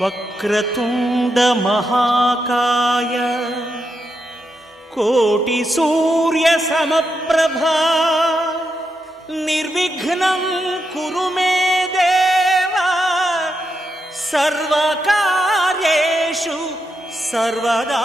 వక్రతుండ మహాకాయ కోటి సూర్య సమప్రభా నిర్విఘ్నం కురు మే దేవ సర్వకార్యేషు సర్వదా.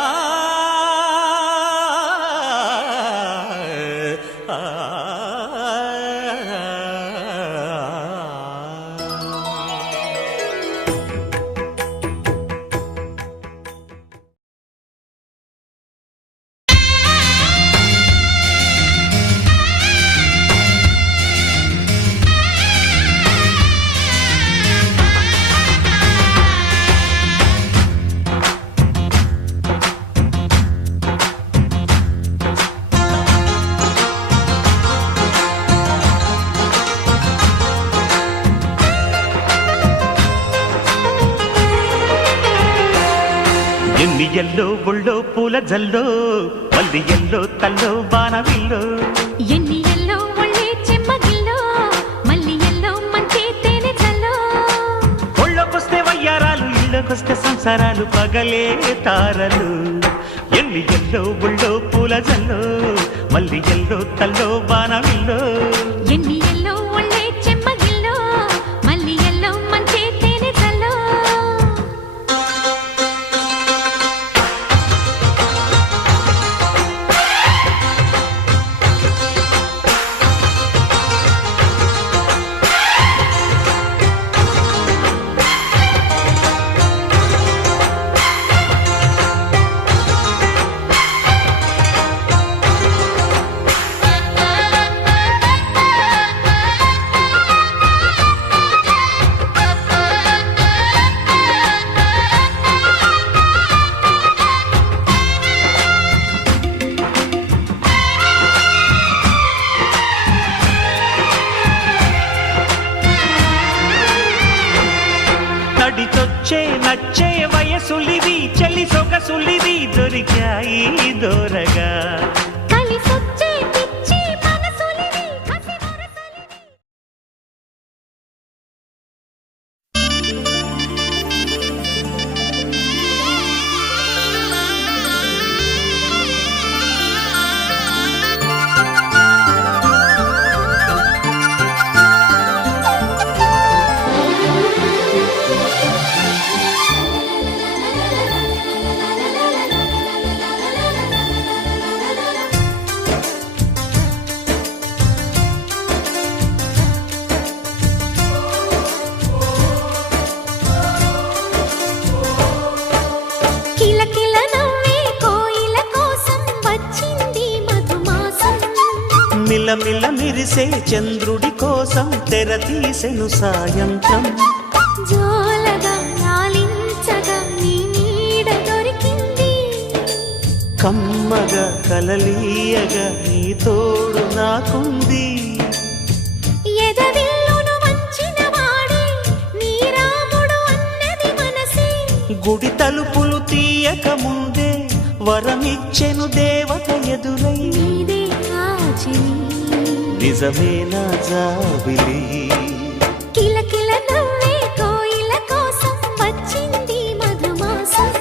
ఎల్లో ఒళ్ళో పూల జల్లో మల్లి ఎల్లో తల్లో బాణవిల్లో ఎన్ని ఎల్లో ఒళ్ళే చెమ్మగిల్లో మల్లి ఎల్లో మంచి తేనె జల్లో ఒళ్ళొకొస్తే వయ్యారాలు ఇళ్ళకొస్తే సంసారాలు పగలే తారలు. ఎన్ని ఎల్లో ఒళ్ళో పూల జల్లో మల్లి ఎల్లో తల్లో బాణవిల్లో ఎన్ని ఎల్లో ఒళ్ళే చెమ్మగిల్లో మల్లి ఎల్లో మంచి తేనె జల్లో. నచ్చే వయసులివి చలి సొగసులివి దొరికాయి దొరగా కలిసొచ్చే పిచ్చి మనసులివి కసి వరసలివి. మిలమిల మిరిసే చంద్రుడి కోసం తెర తీసెను సాయంత్రం. జోలగా లాలించగా నీ నీడ దొరికింది కమ్మగా కలలీయగా నీ తోడు నాకుంది. ఎదవిల్లును వంచిన వాడే నీ రాముడు అన్నది మనసే గుడి తలుపులు తీయక ముందే వరమిచ్చెను దేవత ఎదురై. నీదే ఆచని నిజమేనా జాబిలి కిలకిల నవ్వే కోయిల కోసం వచ్చింది మధుమాసం.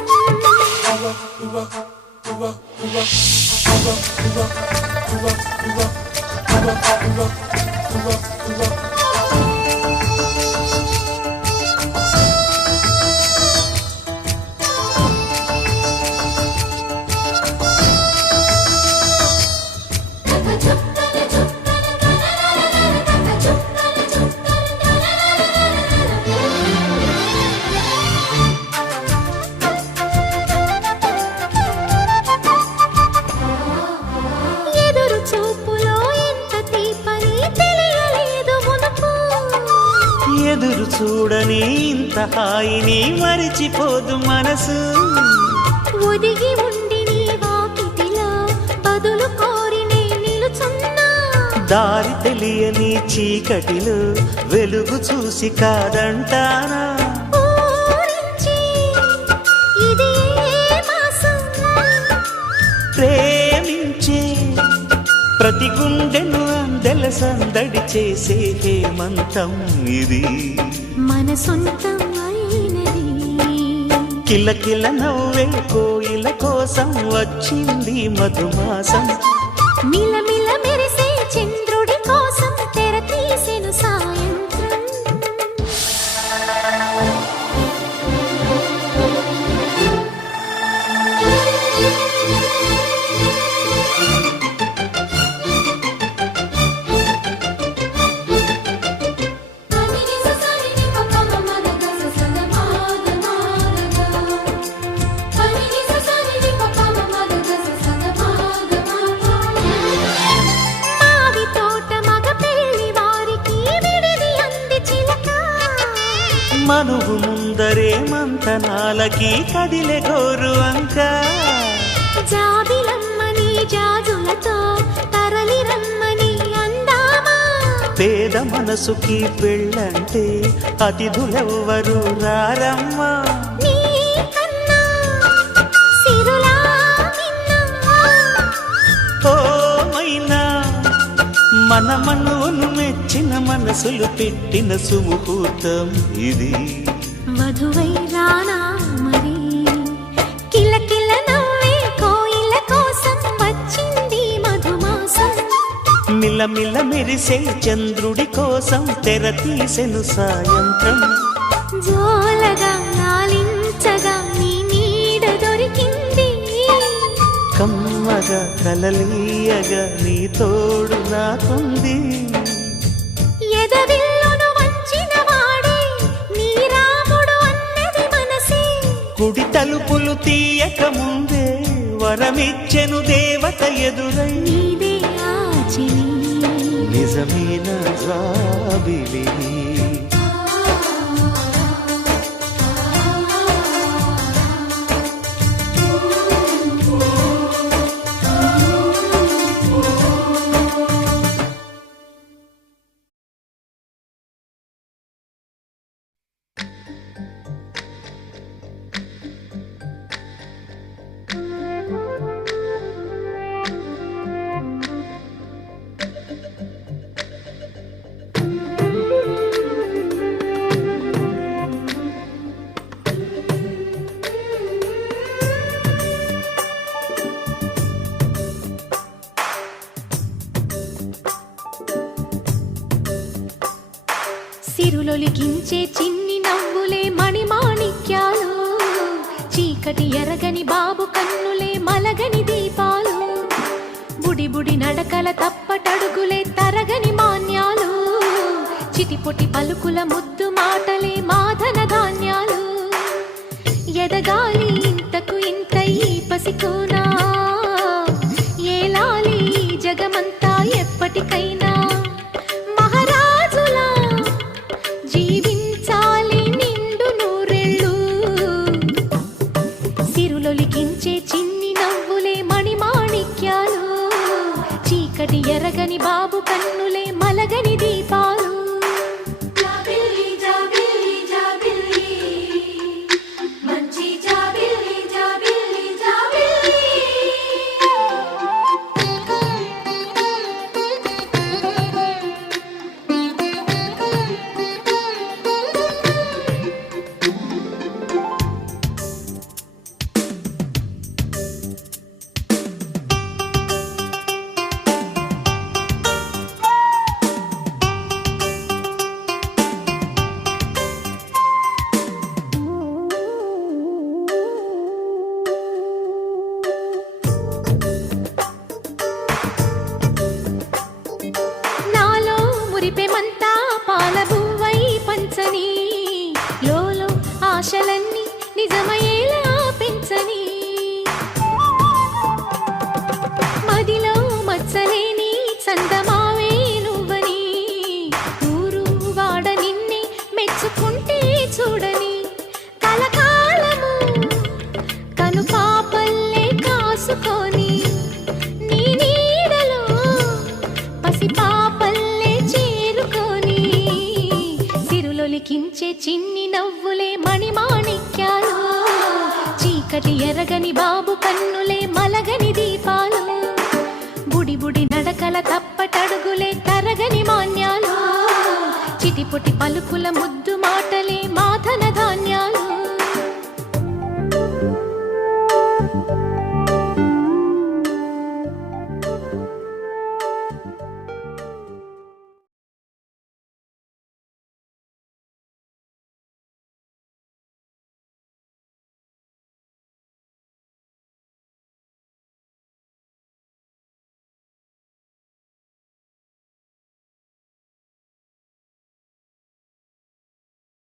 హాయిని మరిచిపోదు మనసు. ఒదిగి ఉండి నీ వాకిటిలో బదులు కోరి నే నిలుచున్నా. దారి తెలియని చీకటిలో వెలుగు చూసి కాదంటానా. ఊరించి ఇది ఏ మాసం? ప్రేమించే ప్రతి గుండెను అందెల సందడి చేసే హేమంతం ఇది. మన సొంతం అయినది. కిలకిల నవ్వే కోయిల కోసం వచ్చింది మధుమాసం. మిలమిల మెరిసే చంద్రుడి కోసం తెర తీసెను సాయంత్రం. మావి తోట మగ పెళ్లి వారికి విడిది అంది చిలక. మనువు ముందరే మంతనాలకి కదిలే గోరు అంక. జాబిలమ్మని జాజులతో తరలి రమ్మని అందామా. పేద మనసుకి పెళ్ళంటే అతిథులెవ్వరు రారమ్మా. నీ కన్నా సిరులా నిన్నా. ఓ మైనా మన మనువును మెచ్చిన మనసులు పెట్టిన సుముహూర్తం ఇది. వధువై రానా మరి. కిలకిల నవ్వే కోయిల కోసం వచ్చింది మధుమాసం. మిలమిల మెరిసే చంద్రుడి కోసం తెర తీసెను సాయంత్రం. జోలగా నాలించగా నీ నీడ దొరికింది. కమ్మగా కలలీయగా నీ తోడు నాకుంది. ఎదవిల్లును వంచిన వాడే నీ రాముడు అన్నది మనసే. గుడి తలుపులు తీయక ముందే వరమిచ్చెను దేవత ఎదురై. నీదే ఆచిని. నిజమైన జాబిలి. సిరులొలికించే చిన్ని నవ్వులే మణిమాణిక్యాలు. చీకటి ఎరగని బాబు కన్నులే మలగని దీపాలు. బుడి బుడి నడకల తప్పటడుగులే తరగని మాన్యాలు. చిటిపొటి పలుకుల ముద్దు మాటలే మాధన ధాన్యాలు. ఎదగాలి ఇంతకు ఇంత ఈ పసికోనా. ఏలాలి జగమంతా ఎప్పటికైనా. మహారాజులా జీవించాలి నిండు నూరెళ్ళు. సిరులొలికించే చిన్ని నవ్వులే మణిమాణిక్యాలు. చీకటి ఎరగని బాబు కన్నులే మలగని దీపాలు. జాబిల్లి జాబిల్లి జాబిల్లి మంచి జాబిల్లి జాబిల్లి జాబిల్లి. మురిపెమంతా పాలబువ్వై పంచని. లోలో ఆశలన్నీ నిజమయ్యేలా పెంచని. మదిలో మచ్చలేని చందమావే నువ్వని. ఊరు వాడ నిన్నే మెచ్చుకుంటే చూడని. తీపి పలుకుల ముద్దు మాటలే